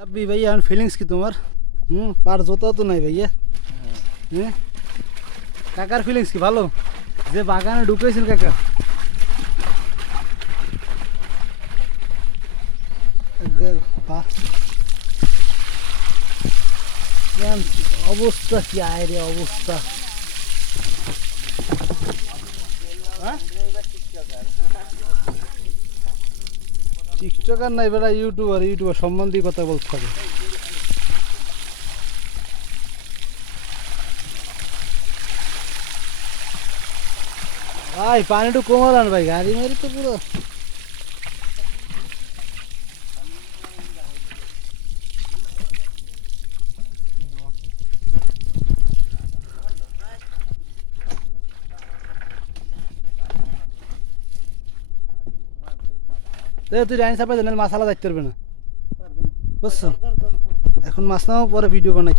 রাব্বি ভাইয়া এখন ফিলিংস কি তোমার? পার জোতা তো নাই ভাইয়া। হ্যাঁ কাকার ফিলিংস কি ভালো যে বাগানে ঢুকেছেন কাকা? বাহ, দেন অবস্থা কি আয় রে অবস্থা। হ্যাঁ? টিকটকার নাই বেড়া, ইউটিউবার সম্বন্ধে কথা বলতে হবে। ভাই পানি একটু কমালান ভাই, গাড়ি মারি তো পুরো। তুই জানিস চাপাই মাছ আলাদা দেখতে পারবে না, বুঝছো? এখন মাছ নাও, পরে ভিডিও বানাই।